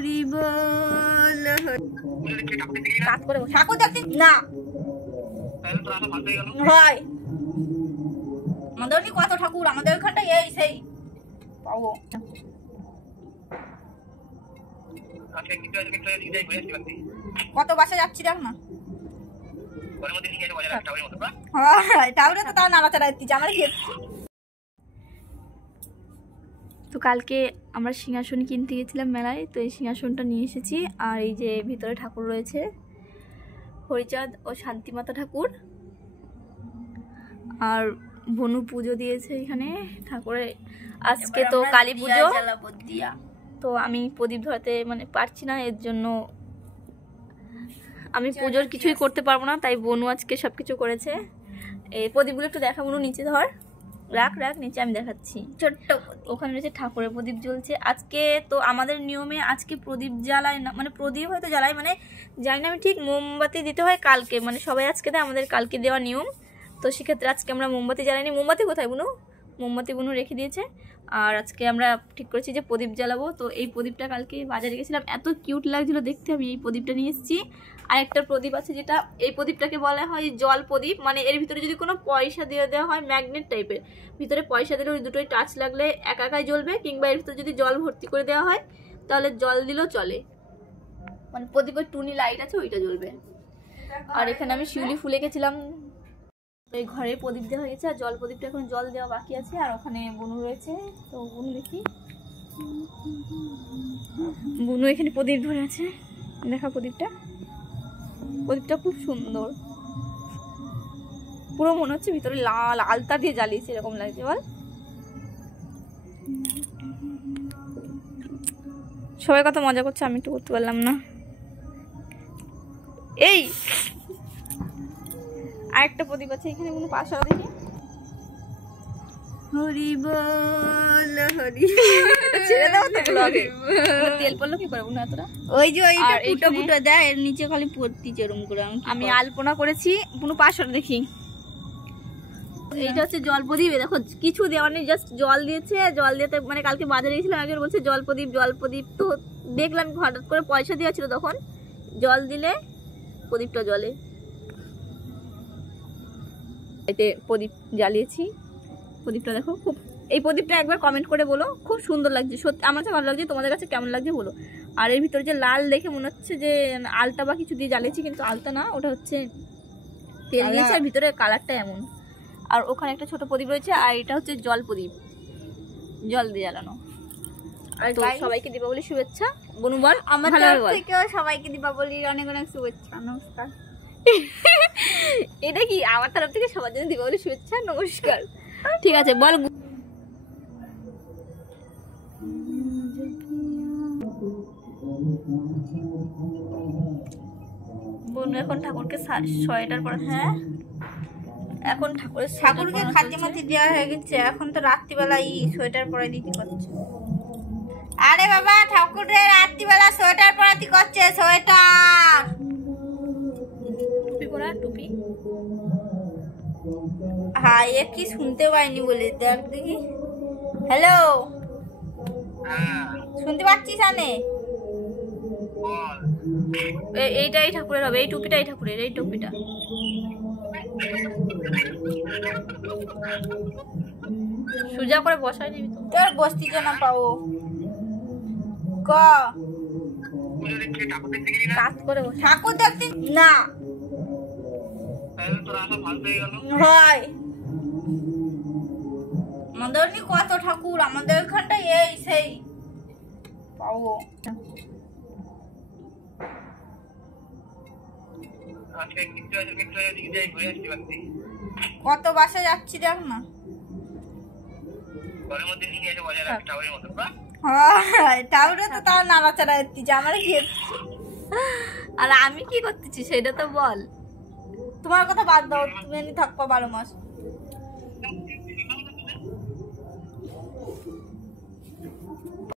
হরি বল কাজ করে ঠাকুর দেখতে না হয় আমাদের কত ঠাকুর আমাদের ওখানটা এই সেই পাবো। কত বাসে যাচ্ছি দেখ না টাউরে তো তাও নাড়াচাড়া দিচ্ছি আমার। তো কালকে আমরা সিংহাসন কিনতে গেছিলাম মেলায়, তো এই সিংহাসনটা নিয়ে এসেছি। আর এই যে ভিতরে ঠাকুর রয়েছে হরিচাঁদ ও শান্তিমাতা ঠাকুর। আর বনু পুজো দিয়েছে এখানে ঠাকুরে। আজকে তো কালী পুজো, তো আমি প্রদীপ ধরাতে মানে পারছি না, এর জন্য আমি পুজোর কিছুই করতে পারবো না, তাই বনু আজকে সবকিছু করেছে। এই প্রদীপগুলো একটু দেখা, বনু নিচে ধর, রাখ রাখ নিচে, আমি দেখাচ্ছি। ছোট্ট ওখানে রয়েছে ঠাকুরের প্রদীপ জ্বলছে আজকে। তো আমাদের নিয়মে আজকে প্রদীপ জ্বালায় না, মানে প্রদীপ হয়তো জ্বালায়, মানে জানি না আমি ঠিক, মোমবাতি দিতে হয় কালকে, মানে সবাই আজকে দেয়, আমাদের কালকে দেওয়া নিয়ম। তো সেক্ষেত্রে আজকে আমরা মোমবাতি জ্বালাইনি। মোমবাতি কোথায় বুনু? মোমবাতি বুনু রেখে দিয়েছে। আর আজকে আমরা ঠিক করেছি যে প্রদীপ জ্বালাবো। তো এই প্রদীপটা কালকে বাজারে গেছিলাম, এত কিউট লাগছিলো দেখতে, আমি এই প্রদীপটা নিয়ে এসেছি। আরেকটা প্রদীপ আছে যেটা, এই প্রদীপটাকে বলা হয় জল প্রদীপ, মানে এর ভিতরে যদি কোনো পয়সা দিয়ে দেওয়া হয়, ম্যাগনেট টাইপের, ভিতরে পয়সা দিলে ওই দুটোই টাচ লাগলে একা একাই জ্বলবে, কিংবা এর ভিতরে যদি জল ভর্তি করে দেওয়া হয় তাহলে জল দিলেও চলে, মানে প্রদীপের টুনি লাইট আছে ওইটা জ্বলবে। আর এখানে আমি শিউলি ফুল এঁকেছিলাম, এই ঘরে প্রদীপ দেওয়া হয়ে গেছে। আর জল প্রদীপটা এখন জল দেওয়া বাকি আছে। আর ওখানে বনু রয়েছে, তো বনু দেখি, বনু এখানে প্রদীপ ধরে আছে, দেখা প্রদীপটা, প্রদীপটা খুব সুন্দর, পুরো মনে হচ্ছে ভিতরে লাল আলতা দিয়ে জ্বালিয়েছে, এরকম লাগছে বল। সবাই কত মজা করছে, আমি একটু করতে পারলাম না। এই আরেকটা প্রদীপ আছে এখানে, কোনো পাশা দেখি, হরি বল হরি ছেড়ে দাও তো ব্লগে। তেল পড়লো কি করে বুনা এতটা? ওই যে ওইটা ফুটো ফুটো দেয়, এর নিচে খালি পড়তি যেরকম করে। আমি আলপনা করেছি, কোনো পাশা দেখি। এইটা হচ্ছে জল প্রদীপ, দেখো কিছু দেওয়া নেই, জাস্ট জল দিয়েছে। জল দিতে মানে কালকে বাজারে গেছিলাম, আগে বলছে জল প্রদীপ জল প্রদীপ, তো দেখলাম হঠাৎ করে পয়সা দেওয়া ছিল, তখন জল দিলে প্রদীপটা জ্বলে। এতে প্রদীপ জ্বালিয়েছি, প্রদীপটা দেখো খুব, এই প্রদীপটা একবার কমেন্ট করে বলো, খুব সুন্দর লাগছে সত্যি, আমার কাছে ভালো লাগছে, তোমাদের কাছে কেমন লাগছে বলো। আর এর ভিতরে যে লাল দেখে মনে হচ্ছে যে আলতা বা কিছু দিয়ে জ্বালিয়েছি, কিন্তু আলতা না, ওটা হচ্ছে তেল দিয়েছে, আর ভিতরে কালারটা এমন। আর ওখানে একটা ছোট প্রদীপ রয়েছে, আর এটা হচ্ছে জল প্রদীপ, জল দিয়ে জ্বালানো। তো সবাইকে দীপাবলির শুভেচ্ছা। বনু বল, আমার তরফ থেকেও সবাইকে দীপাবলির অনেক অনেক শুভেচ্ছা, নমস্কার। এটা কি আমার তরফ থেকে সবার জন্য দীপাবলির শুভেচ্ছা নমস্কার, ঠিক আছে বল। বনু এখন ঠাকুরকে সোয়েটার পরা, হ্যাঁ এখন ঠাকুরকে খাদ্য মাতি দেওয়া হয়ে গেছে, এখন তো রাত্রিবেলা সোয়েটার পরে দিতে করছে। আরে বাবা ঠাকুরের রাত্রিবেলা সোয়েটার পরাতে করছে, সোয়েটার টুপি পরা, টুপি। হ্যাঁ এ কি শুনতে পাইনি বলে, দেখ দেখি। হ্যালো শুনতে পাচ্ছিস? আনে এইটাই ঠাকুরের হবে, এই টুপিটাই ঠাকুরের, এই টুপিটা। সোজা করে বসাই নিবি তো, তোর বসতি যেন পাবো ক কাজ করে ঠাকুর দেখতে না হয়। আমাদের কত ঠাকুর, আমাদের ওখানটা এই সেই পাবো। কত বাসে যাচ্ছি দেখ না, টাউরে তো তাও নাড়াচাড়া দিচ্ছি আমার। আর আমি কি করতেছি সেটা তো বল, তোমার কথা বাদ দাও, তুমি এমনি থাকবো 12 মাস।